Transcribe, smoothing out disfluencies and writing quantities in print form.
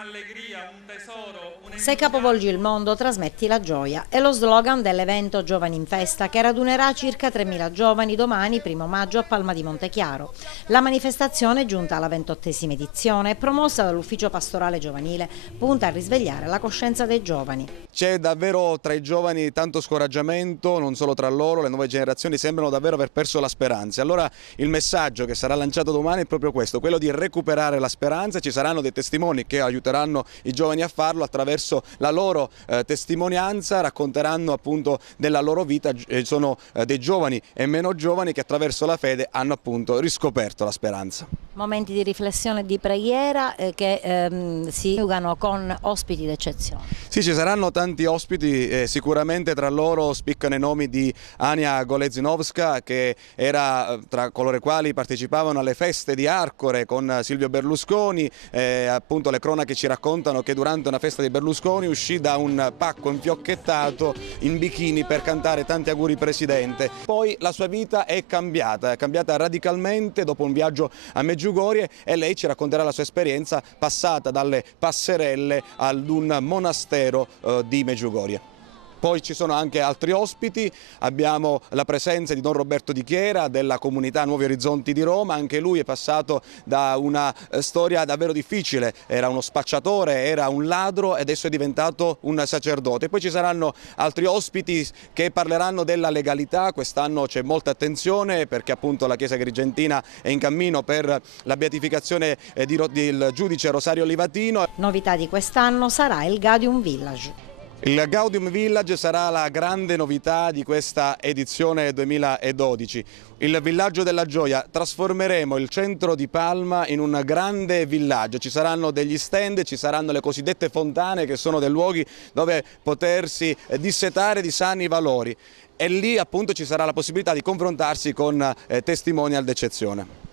un'allegria, un tesoro, Se capovolgi il mondo, trasmetti la gioia. È lo slogan dell'evento Giovani in Festa, che radunerà circa 3.000 giovani domani, 1° maggio, a Palma di Montechiaro. La manifestazione, giunta alla 28ª edizione, promossa dall'Ufficio Pastorale Giovanile, punta a risvegliare la coscienza dei giovani. C'è davvero tra i giovani tanto scoraggiamento, non solo tra loro, le nuove generazioni sembrano davvero aver perso la speranza. Allora il messaggio che sarà lanciato domani è proprio questo, quello di recuperare la speranza. Ci saranno dei testimoni che aiuteranno i giovani a farlo attraverso la loro testimonianza, racconteranno appunto della loro vita. Sono dei giovani e meno giovani che attraverso la fede hanno appunto riscoperto la speranza. Momenti di riflessione e di preghiera che si giocano con ospiti d'eccezione. Sì, ci saranno tanti ospiti, sicuramente tra loro spiccano i nomi di Ania Golezinovska, che era tra coloro i quali partecipavano alle feste di Arcore con Silvio Berlusconi. Appunto le cronache ci raccontano che durante una festa di Berlusconi uscì da un pacco infiocchettato in bikini per cantare tanti auguri Presidente. Poi la sua vita è cambiata radicalmente dopo un viaggio a Medjugorje, e lei ci racconterà la sua esperienza passata dalle passerelle ad un monastero di Medjugorje. Poi ci sono anche altri ospiti, abbiamo la presenza di Don Roberto Di Chiera della comunità Nuovi Orizzonti di Roma. Anche lui è passato da una storia davvero difficile, era uno spacciatore, era un ladro e adesso è diventato un sacerdote. Poi ci saranno altri ospiti che parleranno della legalità. Quest'anno c'è molta attenzione perché appunto la Chiesa Agrigentina è in cammino per la beatificazione del giudice Rosario Livatino. Novità di quest'anno sarà il Gaudium Village. Il Gaudium Village sarà la grande novità di questa edizione 2012. Il villaggio della gioia, trasformeremo il centro di Palma in un grande villaggio. Ci saranno degli stand, ci saranno le cosiddette fontane, che sono dei luoghi dove potersi dissetare di sani valori, e lì appunto ci sarà la possibilità di confrontarsi con testimonial d'eccezione.